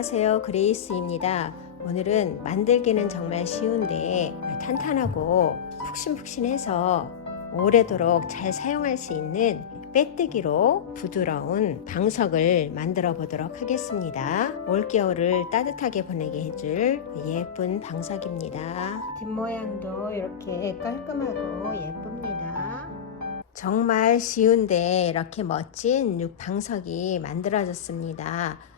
안녕하세요, 그레이스입니다. 오늘은 만들기는 정말 쉬운데 탄탄하고 푹신푹신해서 오래도록 잘 사용할 수 있는 빼뜨기로 부드러운 방석을 만들어 보도록 하겠습니다. 올겨울을 따뜻하게 보내게 해줄 예쁜 방석입니다. 뒷모양도 이렇게 깔끔하고 예쁩니다. 정말 쉬운데 이렇게 멋진 방석이 만들어졌습니다.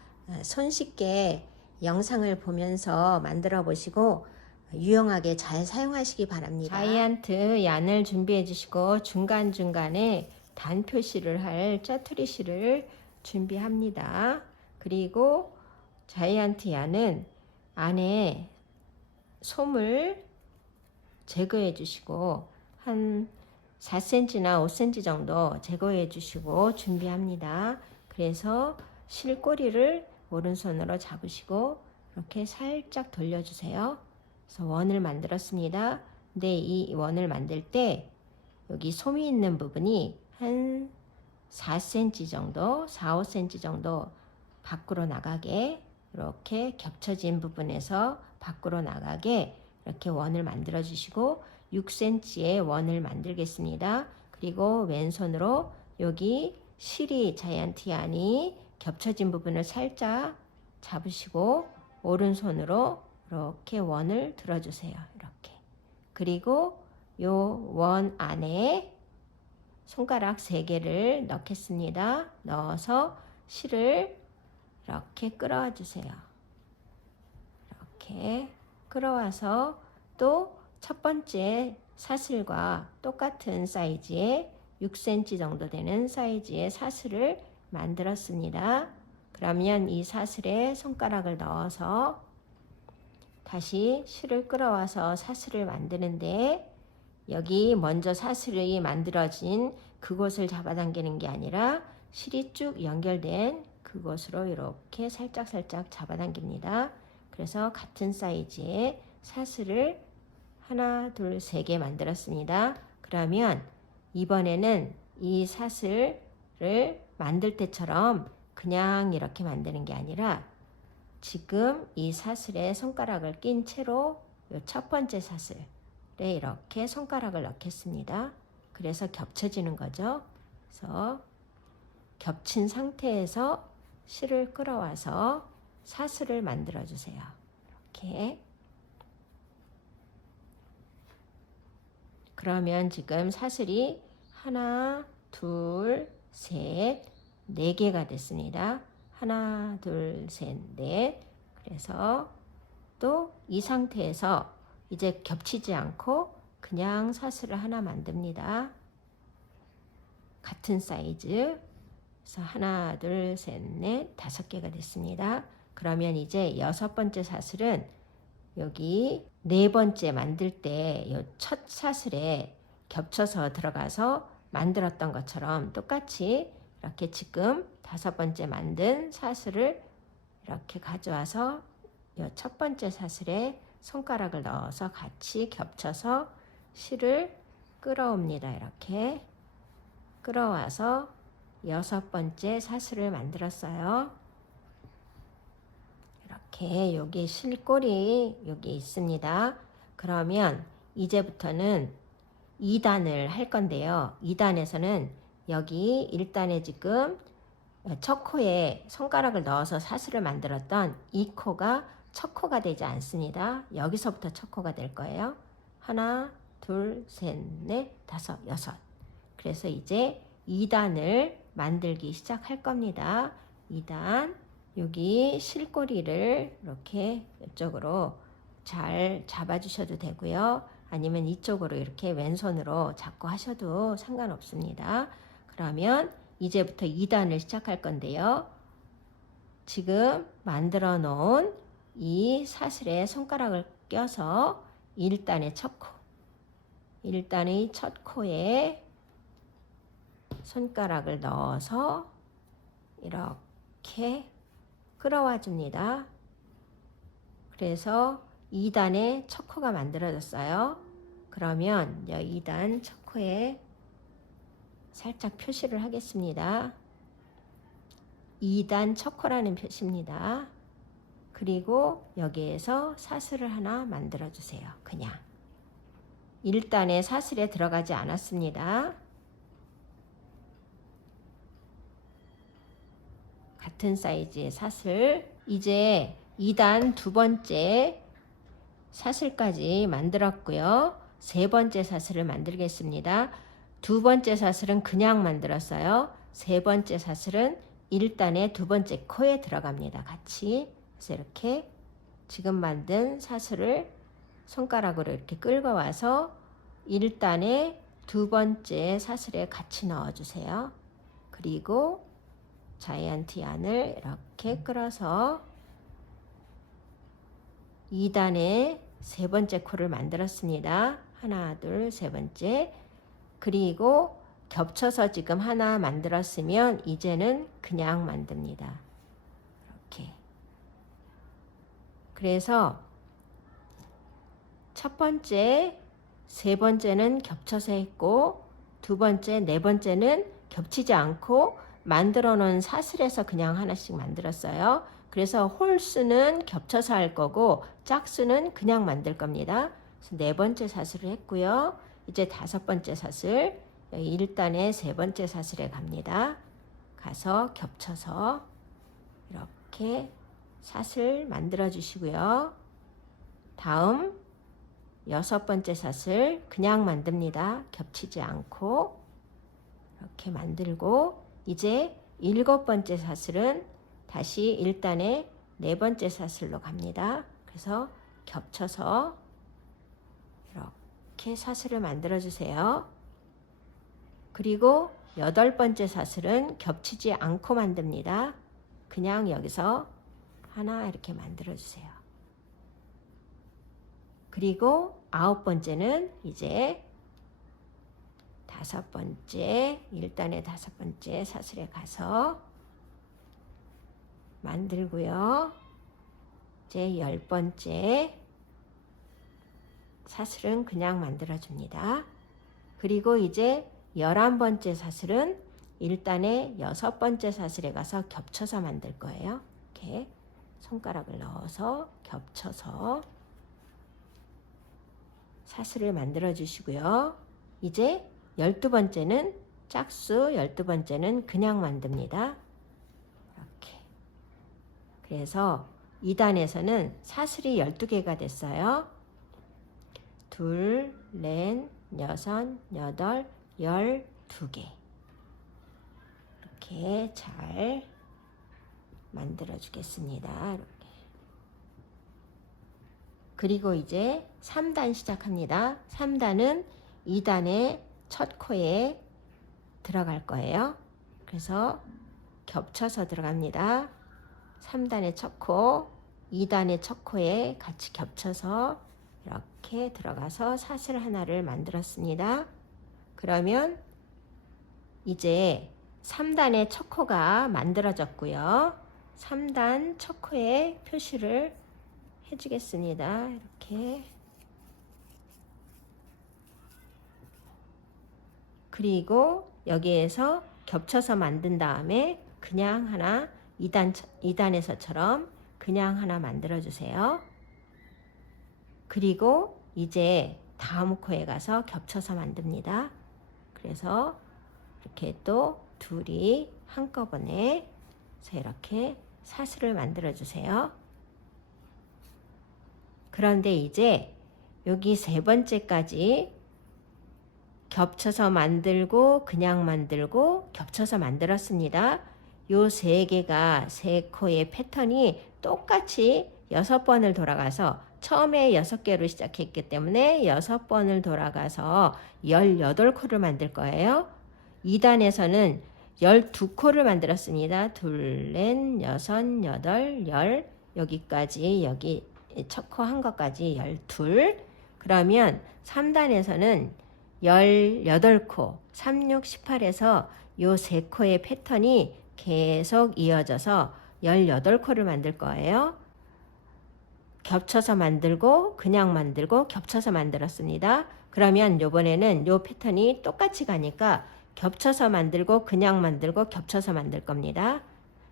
손쉽게 영상을 보면서 만들어 보시고 유용하게 잘 사용하시기 바랍니다. 자이언트 얀을 준비해 주시고 중간중간에 단 표시를 할 짜투리 실을 준비합니다. 그리고 자이언트 얀은 안에 솜을 제거해 주시고 한 4cm나 5cm 정도 제거해 주시고 준비합니다. 그래서 실꼬리를 오른손으로 잡으시고 이렇게 살짝 돌려주세요. 그래서 원을 만들었습니다. 근데 이 원을 만들 때 여기 솜이 있는 부분이 한 4cm 정도, 4, 5cm 정도 밖으로 나가게, 이렇게 겹쳐진 부분에서 밖으로 나가게 이렇게 원을 만들어 주시고 6cm의 원을 만들겠습니다. 그리고 왼손으로 여기 실이 자이언트 얀이 겹쳐진 부분을 살짝 잡으시고 오른손으로 이렇게 원을 들어주세요. 이렇게. 그리고 요 원 안에 손가락 3개를 넣겠습니다. 넣어서 실을 이렇게 끌어와 주세요. 이렇게 끌어와서 또 첫 번째 사슬과 똑같은 사이즈의 6cm 정도 되는 사이즈의 사슬을 만들었습니다. 그러면 이 사슬에 손가락을 넣어서 다시 실을 끌어와서 사슬을 만드는데, 여기 먼저 사슬이 만들어진 그곳을 잡아당기는 게 아니라 실이 쭉 연결된 그곳으로 이렇게 살짝살짝 잡아당깁니다. 그래서 같은 사이즈의 사슬을 하나, 둘, 3개 만들었습니다. 그러면 이번에는 이 사슬을 만들 때처럼 그냥 이렇게 만드는 게 아니라 지금 이 사슬에 손가락을 낀 채로 첫 번째 사슬에 이렇게 손가락을 넣겠습니다. 그래서 겹쳐지는 거죠. 그래서 겹친 상태에서 실을 끌어와서 사슬을 만들어 주세요. 이렇게. 그러면 지금 사슬이 하나, 둘, 셋, 4개가 됐습니다. 하나, 둘, 셋, 넷. 그래서 또 이 상태에서 이제 겹치지 않고 그냥 사슬을 하나 만듭니다. 같은 사이즈. 그래서 하나, 둘, 셋, 넷, 5개가 됐습니다. 그러면 이제 6번째 사슬은 여기 4번째 만들 때 이 첫 사슬에 겹쳐서 들어가서 만들었던 것처럼 똑같이 이렇게 지금 5번째 만든 사슬을 이렇게 가져와서 이 첫 번째 사슬에 손가락을 넣어서 같이 겹쳐서 실을 끌어옵니다. 이렇게 끌어와서 6번째 사슬을 만들었어요. 이렇게 여기 실꼬리 여기 있습니다. 그러면 이제부터는 2단을 할 건데요. 2단에서는 여기 1단에 지금 첫 코에 손가락을 넣어서 사슬을 만들었던 이 코가 첫 코가 되지 않습니다. 여기서부터 첫 코가 될 거예요. 하나, 둘, 셋, 넷, 5, 6. 그래서 이제 2단을 만들기 시작할 겁니다. 2단. 여기 실꼬리를 이렇게 이쪽으로 잘 잡아주셔도 되고요. 아니면 이쪽으로 이렇게 왼손으로 잡고 하셔도 상관없습니다. 그러면 이제부터 2단을 시작할 건데요. 지금 만들어 놓은 이 사슬에 손가락을 껴서 1단의 첫 코, 1단의 첫 코에 손가락을 넣어서 이렇게 끌어와 줍니다. 그래서 2단의 첫 코가 만들어졌어요. 그러면 2단 첫 코에 살짝 표시를 하겠습니다. 2단 첫 코라는 표시입니다. 그리고 여기에서 사슬을 하나 만들어 주세요. 그냥 1단에 사슬에 들어가지 않았습니다. 같은 사이즈의 사슬. 이제 2단 두 번째 사슬까지 만들었고요. 세 번째 사슬을 만들겠습니다. 두 번째 사슬은 그냥 만들었어요. 세 번째 사슬은 1단의 두 번째 코에 들어갑니다. 같이. 그래서 이렇게 지금 만든 사슬을 손가락으로 이렇게 끌고 와서 1단의 두 번째 사슬에 같이 넣어주세요. 그리고 자이언트 얀을 이렇게 끌어서 2단의 세 번째 코를 만들었습니다. 하나, 둘, 세 번째. 그리고 겹쳐서 지금 하나 만들었으면 이제는 그냥 만듭니다. 이렇게. 그래서 첫 번째, 세 번째는 겹쳐서 했고 두 번째, 네 번째는 겹치지 않고 만들어 놓은 사슬에서 그냥 하나씩 만들었어요. 그래서 홀수는 겹쳐서 할 거고 짝수는 그냥 만들 겁니다. 그래서 네 번째 사슬을 했고요. 이제 다섯 번째 사슬, 여기 1단의 세 번째 사슬에 갑니다. 가서 겹쳐서 이렇게 사슬 만들어 주시고요. 다음 여섯 번째 사슬 그냥 만듭니다. 겹치지 않고 이렇게 만들고 이제 일곱 번째 사슬은 다시 1단의 네 번째 사슬로 갑니다. 그래서 겹쳐서 이렇게 사슬을 만들어 주세요. 그리고 여덟 번째 사슬은 겹치지 않고 만듭니다. 그냥 여기서 하나 이렇게 만들어 주세요. 그리고 아홉 번째는 이제 다섯 번째 1단의 다섯 번째 사슬에 가서 만들고요. 이제 열 번째 사슬은 그냥 만들어 줍니다. 그리고 이제 11번째 사슬은 1단의 여섯 번째 사슬에 가서 겹쳐서 만들 거예요. 이렇게 손가락을 넣어서 겹쳐서 사슬을 만들어 주시고요. 이제 12번째는 짝수, 12번째는 그냥 만듭니다. 이렇게. 그래서 2단에서는 사슬이 12개가 됐어요. 둘, 넷, 여섯, 여덟, 12개. 이렇게 잘 만들어 주겠습니다. 이렇게. 그리고 이제 3단 시작합니다. 3단은 2단의 첫 코에 들어갈 거예요. 그래서 겹쳐서 들어갑니다. 3단의 첫 코, 2단의 첫 코에 같이 겹쳐서 이렇게 들어가서 사슬 하나를 만들었습니다. 그러면 이제 3단의 첫 코가 만들어졌고요. 3단 첫 코에 표시를 해주겠습니다. 이렇게. 그리고 여기에서 겹쳐서 만든 다음에 그냥 하나 2단에서처럼 그냥 하나 만들어 주세요. 그리고 이제 다음 코에 가서 겹쳐서 만듭니다. 그래서 이렇게 또 둘이 한꺼번에 이렇게 사슬을 만들어 주세요. 그런데 이제 여기 세 번째까지 겹쳐서 만들고 그냥 만들고 겹쳐서 만들었습니다. 요 세 개가 세 코의 패턴이 똑같이 6번을 돌아가서 처음에 6개로 시작했기 때문에 6번을 돌아가서 18코를 만들 거예요. 2단에서는 12코를 만들었습니다. 둘, 넷, 여섯, 여덟, 열. 여기까지 여기 첫 코 한 것까지 12. 그러면 3단에서는 18코, 3, 6, 18에서 요 세 코의 패턴이 계속 이어져서 18코를 만들 거예요. 겹쳐서 만들고 그냥 만들고 겹쳐서 만들었습니다. 그러면 이번에는 요 패턴이 똑같이 가니까 겹쳐서 만들고 그냥 만들고 겹쳐서 만들 겁니다.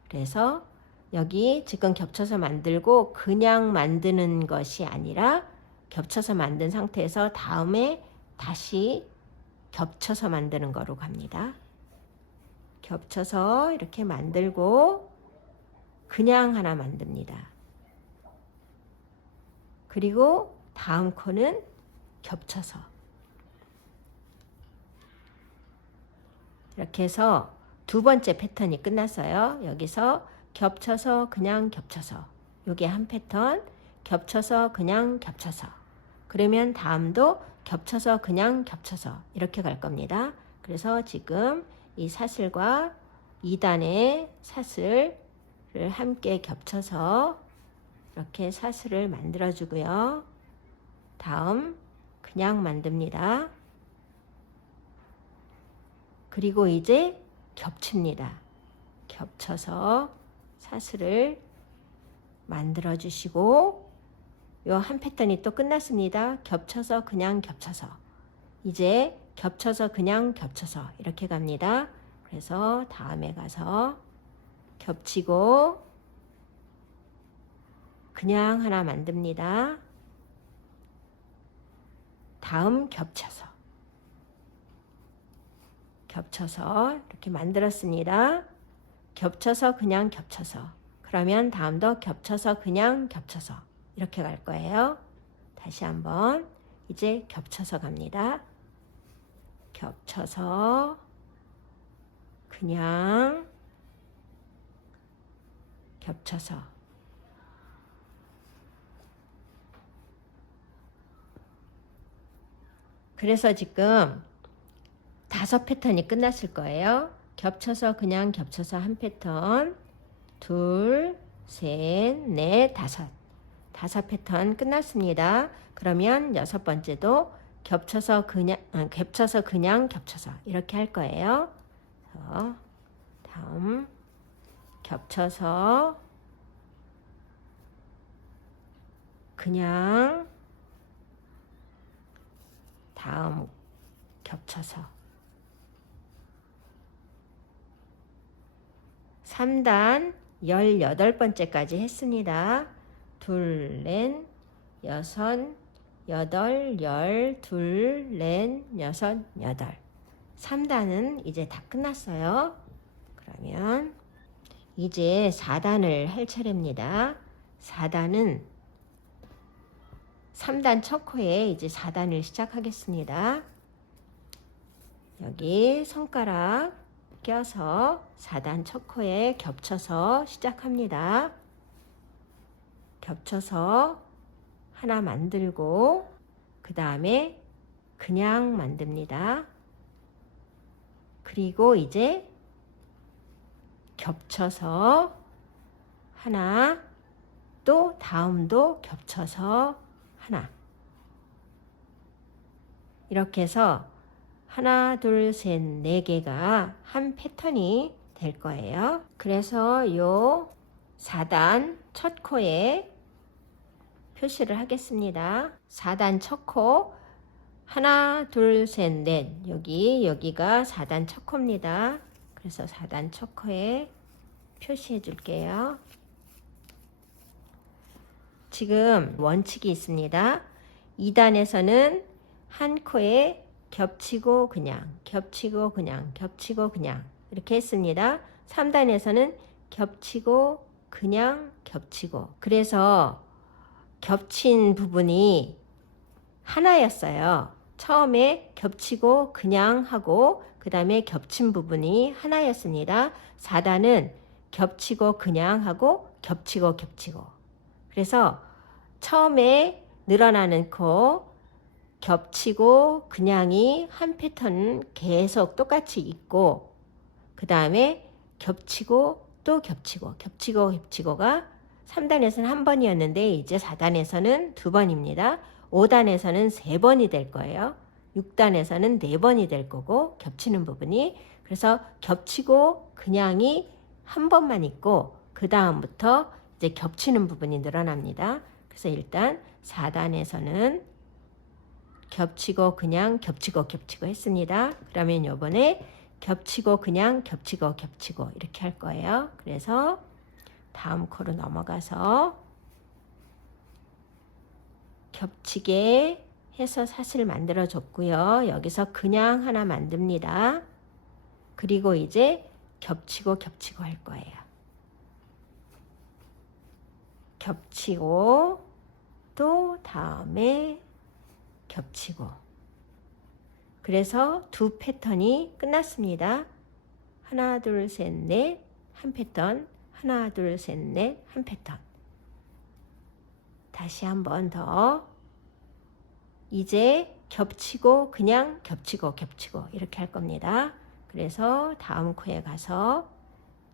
그래서 여기 지금 겹쳐서 만들고 그냥 만드는 것이 아니라 겹쳐서 만든 상태에서 다음에 다시 겹쳐서 만드는 거로 갑니다. 겹쳐서 이렇게 만들고 그냥 하나 만듭니다. 그리고 다음 코는 겹쳐서 이렇게 해서 두 번째 패턴이 끝났어요. 여기서 겹쳐서 그냥 겹쳐서, 요게 한 패턴, 겹쳐서 그냥 겹쳐서, 그러면 다음도 겹쳐서 그냥 겹쳐서 이렇게 갈 겁니다. 그래서 지금 이 사슬과 2단의 사슬을 함께 겹쳐서 이렇게 사슬을 만들어 주고요. 다음 그냥 만듭니다. 그리고 이제 겹칩니다. 겹쳐서 사슬을 만들어 주시고 요 한 패턴이 또 끝났습니다. 겹쳐서 그냥 겹쳐서, 이제 겹쳐서 그냥 겹쳐서 이렇게 갑니다. 그래서 다음에 가서 겹치고 그냥 하나 만듭니다. 다음 겹쳐서 이렇게 만들었습니다. 겹쳐서 그냥 겹쳐서, 그러면 다음도 겹쳐서 그냥 겹쳐서 이렇게 갈 거예요. 다시 한번 이제 겹쳐서 갑니다. 겹쳐서 그냥 겹쳐서, 그래서 지금 5 패턴이 끝났을 거예요. 겹쳐서 그냥 겹쳐서 한 패턴, 둘, 셋, 넷, 5 패턴 끝났습니다. 그러면 6번째도 겹쳐서 그냥 겹쳐서 이렇게 할 거예요. 다음 겹쳐서 그냥, 다음 겹쳐서 3단 18번째까지 했습니다. 둘, 넷, 여섯, 여덟, 열, 둘, 넷, 여섯, 여덟. 3단은 이제 다 끝났어요. 그러면 이제 4단을 할 차례입니다. 4단은 3단 첫 코에 이제 4단을 시작하겠습니다. 여기 손가락 껴서 4단 첫 코에 겹쳐서 시작합니다. 겹쳐서 하나 만들고 그 다음에 그냥 만듭니다. 그리고 이제 겹쳐서 하나, 또 다음도 겹쳐서 하나, 이렇게 해서 하나, 둘, 셋, 4개가 한 패턴이 될 거예요. 그래서 요 4단 첫 코에 표시를 하겠습니다. 4단 첫 코, 하나, 둘, 셋, 넷, 여기가 4단 첫 코입니다. 그래서 4단 첫 코에 표시해 줄게요. 지금 원칙이 있습니다. 2단에서는 한 코에 겹치고 그냥, 겹치고 그냥, 겹치고 그냥 이렇게 했습니다. 3단에서는 겹치고 그냥, 겹치고, 그래서 겹친 부분이 하나였어요. 처음에 겹치고 그냥 하고 그 다음에 겹친 부분이 하나였습니다. 4단은 겹치고 그냥 하고 겹치고 겹치고, 그래서 처음에 늘어나는 코 겹치고 그냥이 한 패턴 계속 똑같이 있고, 그 다음에 겹치고 또 겹치고 겹치고가 3단에서는 한 번이었는데 이제 4단에서는 2번입니다. 5단에서는 3번이 될 거예요. 6단에서는 4번이 될 거고, 겹치는 부분이. 그래서 겹치고 그냥이 한 번만 있고 그 다음부터 이제 겹치는 부분이 늘어납니다. 그래서 일단 4단에서는 겹치고 그냥 겹치고 했습니다. 그러면 요번에 겹치고 그냥 겹치고 이렇게 할 거예요. 그래서 다음 코로 넘어가서 겹치게 해서 사슬 만들어 줬고요. 여기서 그냥 하나 만듭니다. 그리고 이제 겹치고 겹치고 할 거예요. 겹치고 또 다음에 겹치고. 그래서 두 패턴이 끝났습니다. 하나, 둘, 셋, 넷, 한 패턴. 하나, 둘, 셋, 넷, 한 패턴. 다시 한 번 더. 이제 겹치고 그냥 겹치고 겹치고 이렇게 할 겁니다. 그래서 다음 코에 가서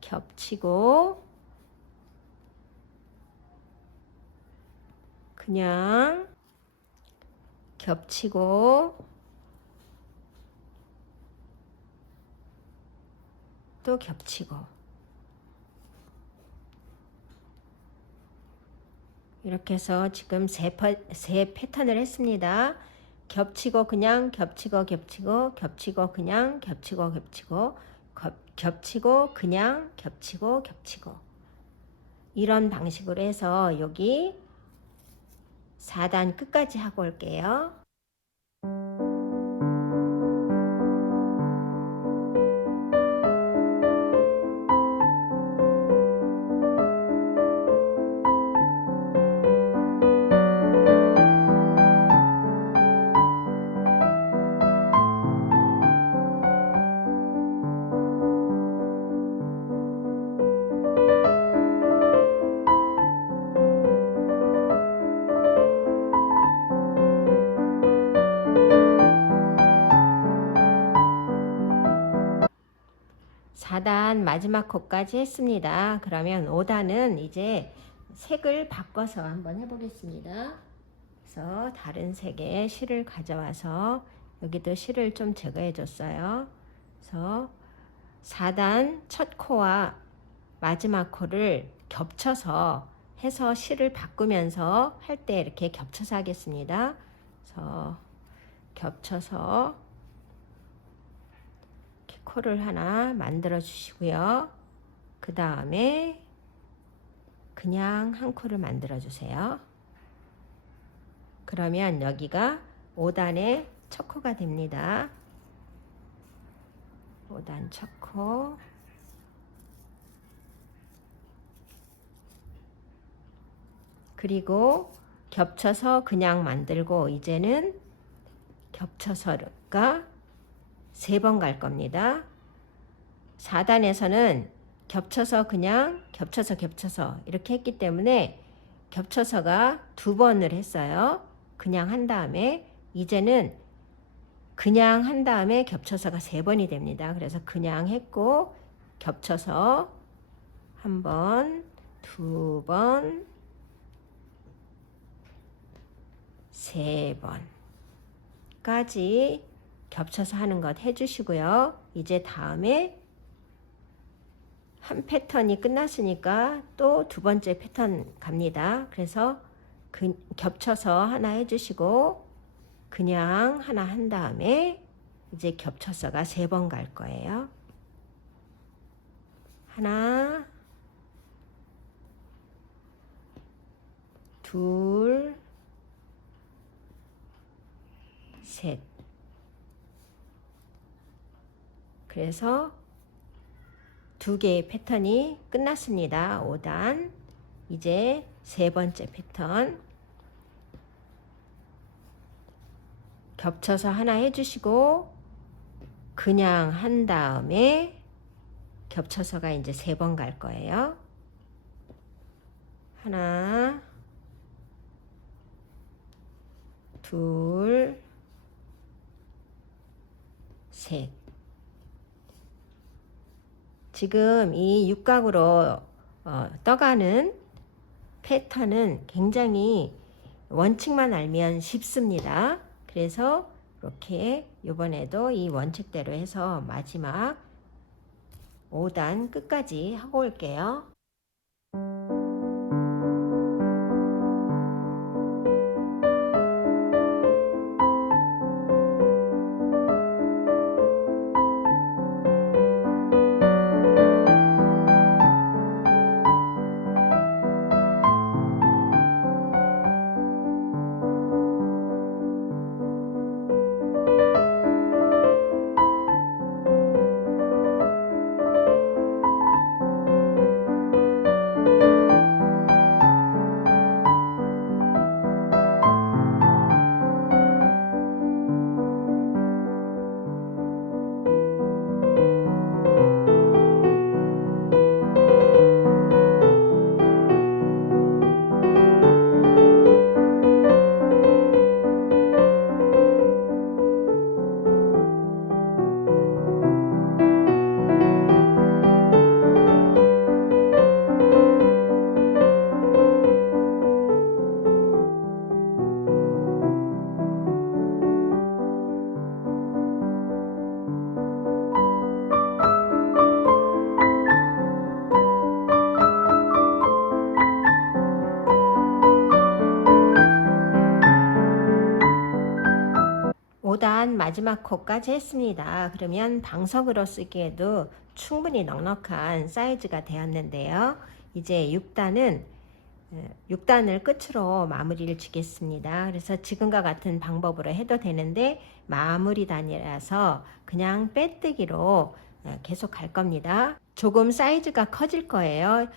겹치고 그냥 겹치고 또 겹치고 이렇게 해서 지금 세 패턴을 했습니다. 겹치고 그냥 겹치고 겹치고 겹치고 그냥 겹치고 겹치고 겹치고 그냥 겹치고 겹치고 이런 방식으로 해서 여기 4단 끝까지 하고 올게요. (4단) 마지막 코까지 했습니다. 그러면 5단은 이제 색을 바꿔서 한번 해보겠습니다. 그래서 다른 색의 실을 가져와서 여기도 실을 좀 제거해 줬어요. 그래서 4단 첫 코와 마지막 코를 겹쳐서 해서 실을 바꾸면서 할 때 이렇게 겹쳐서 하겠습니다. 그래서 겹쳐서 코를 하나 만들어 주시고요. 그 다음에 그냥 한 코를 만들어 주세요. 그러면 여기가 5단의 첫 코가 됩니다. 5단 첫 코. 그리고 겹쳐서 그냥 만들고 이제는 겹쳐서가 3번 갈 겁니다. 4단에서는 겹쳐서 그냥 겹쳐서 이렇게 했기 때문에 겹쳐서가 2번을 했어요. 그냥 한 다음에 이제는 그냥 한 다음에 겹쳐서가 3번이 됩니다. 그래서 그냥 했고 겹쳐서 1번, 2번, 3번까지 겹쳐서 하는 것 해주시고요. 이제 다음에 한 패턴이 끝났으니까 또 2번째 패턴 갑니다. 그래서 겹쳐서 하나 해주시고 그냥 하나 한 다음에 이제 겹쳐서가 3번 갈 거예요. 하나, 둘, 셋. 그래서 2개의 패턴이 끝났습니다. 5단. 이제 3번째 패턴. 겹쳐서 하나 해주시고 그냥 한 다음에 겹쳐서가 이제 3번 갈 거예요. 하나, 둘, 셋. 지금 이 육각으로 떠가는 패턴은 굉장히 원칙만 알면 쉽습니다. 그래서 이렇게 이번에도 이 원칙대로 해서 마지막 5단 끝까지 하고 올게요. 반 마지막 코까지 했습니다. 그러면 방석으로 쓰기에도 충분히 넉넉한 사이즈가 되었는데요. 이제 6단을 끝으로 마무리를 지겠습니다. 그래서 지금과 같은 방법으로 해도 되는데 마무리 단이라서 그냥 빼뜨기로 계속 갈 겁니다. 조금 사이즈가 커질 거예요.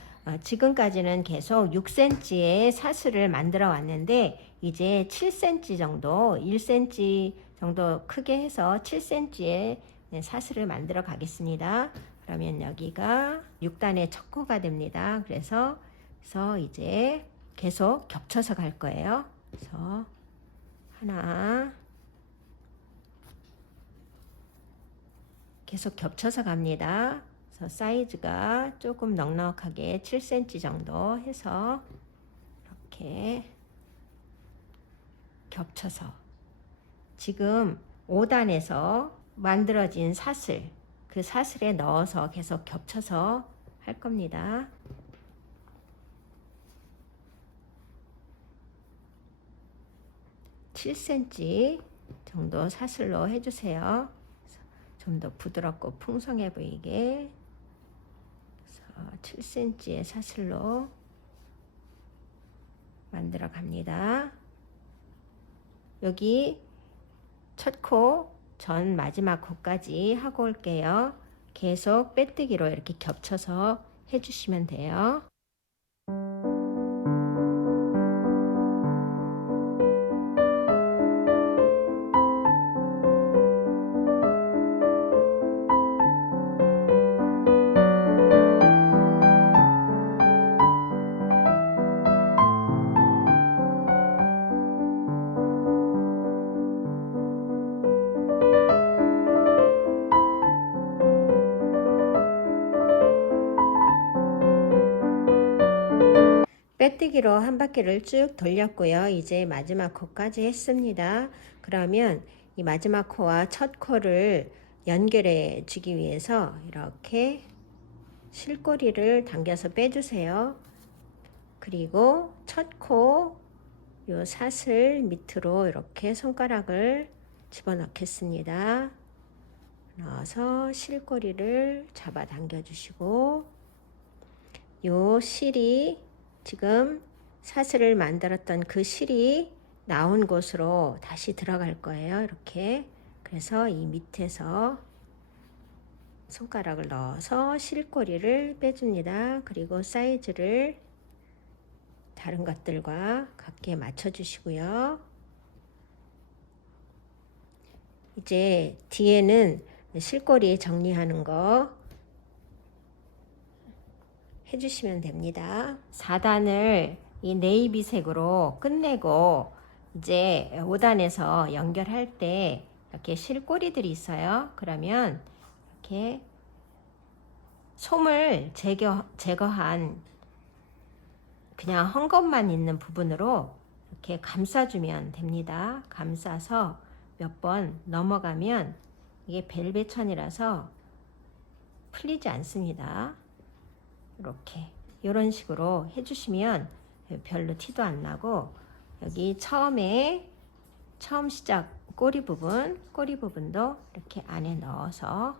지금까지는 계속 6cm의 사슬을 만들어 왔는데 이제 7cm 정도, 1cm 정도 크게 해서 7cm의 사슬을 만들어 가겠습니다. 그러면 여기가 6단의 첫 코가 됩니다. 그래서 이제 계속 겹쳐서 갈 거예요. 그래서 하나, 계속 겹쳐서 갑니다. 그래서 사이즈가 조금 넉넉하게 7cm 정도 해서 이렇게 겹쳐서 지금 5단에서 만들어진 사슬, 그 사슬에 넣어서 계속 겹쳐서 할 겁니다. (7cm) 정도 사슬로 해주세요. 좀 더 부드럽고 풍성해 보이게 7cm의 사슬로 만들어 갑니다. 여기 첫 코 전 마지막 코까지 하고 올게요. 계속 빼뜨기로 이렇게 겹쳐서 해주시면 돼요. 빼뜨기로 한 바퀴를 쭉 돌렸고요. 이제 마지막 코까지 했습니다. 그러면 이 마지막 코와 첫 코를 연결해 주기 위해서 이렇게 실꼬리를 당겨서 빼주세요. 그리고 첫 코 요 사슬 밑으로 이렇게 손가락을 집어넣겠습니다. 넣어서 실꼬리를 잡아 당겨 주시고 요 실이 지금 사슬을 만들었던 그 실이 나온 곳으로 다시 들어갈 거예요. 이렇게. 그래서 이 밑에서 손가락을 넣어서 실꼬리를 빼줍니다. 그리고 사이즈를 다른 것들과 같게 맞춰 주시고요. 이제 뒤에는 실꼬리 정리하는 거 해주시면 됩니다. 4단을 이 네이비색으로 끝내고 이제 5단에서 연결할 때 이렇게 실꼬리들이 있어요. 그러면 이렇게 솜을 제거한 그냥 한 것만 있는 부분으로 이렇게 감싸주면 됩니다. 감싸서 몇 번 넘어가면 이게 벨벳천이라서 풀리지 않습니다. 이렇게 이런 식으로 해주시면 별로 티도 안 나고 여기 처음 시작 꼬리 부분도 이렇게 안에 넣어서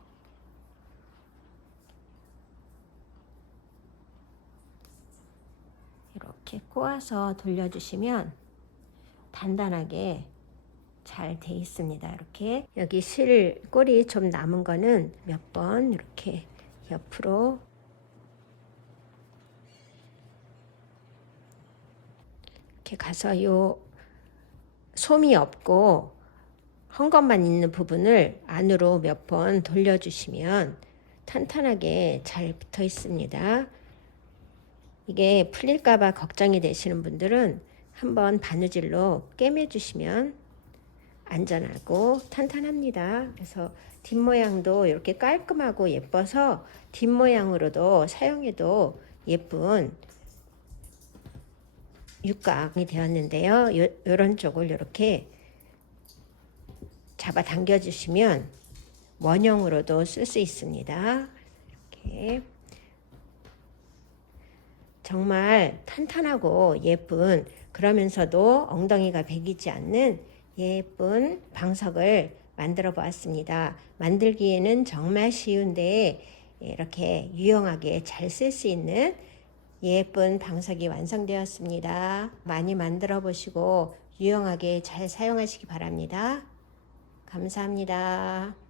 이렇게 꼬아서 돌려주시면 단단하게 잘 돼 있습니다. 이렇게 여기 실 꼬리 좀 남은 거는 몇 번 이렇게 옆으로 이렇게 가서 요 솜이 없고 한 것만 있는 부분을 안으로 몇 번 돌려주시면 탄탄하게 잘 붙어 있습니다. 이게 풀릴까봐 걱정이 되시는 분들은 한번 바느질로 꿰매주시면 안전하고 탄탄합니다. 그래서 뒷모양도 이렇게 깔끔하고 예뻐서 뒷모양으로도 사용해도 예쁜 육각이 되었는데요. 이런 쪽을 이렇게 잡아 당겨 주시면 원형으로도 쓸 수 있습니다. 이렇게 정말 탄탄하고 예쁜, 그러면서도 엉덩이가 배기지 않는 예쁜 방석을 만들어 보았습니다. 만들기에는 정말 쉬운데 이렇게 유용하게 잘 쓸 수 있는 예쁜 방석이 완성되었습니다. 많이 만들어 보시고 유용하게 잘 사용하시기 바랍니다. 감사합니다.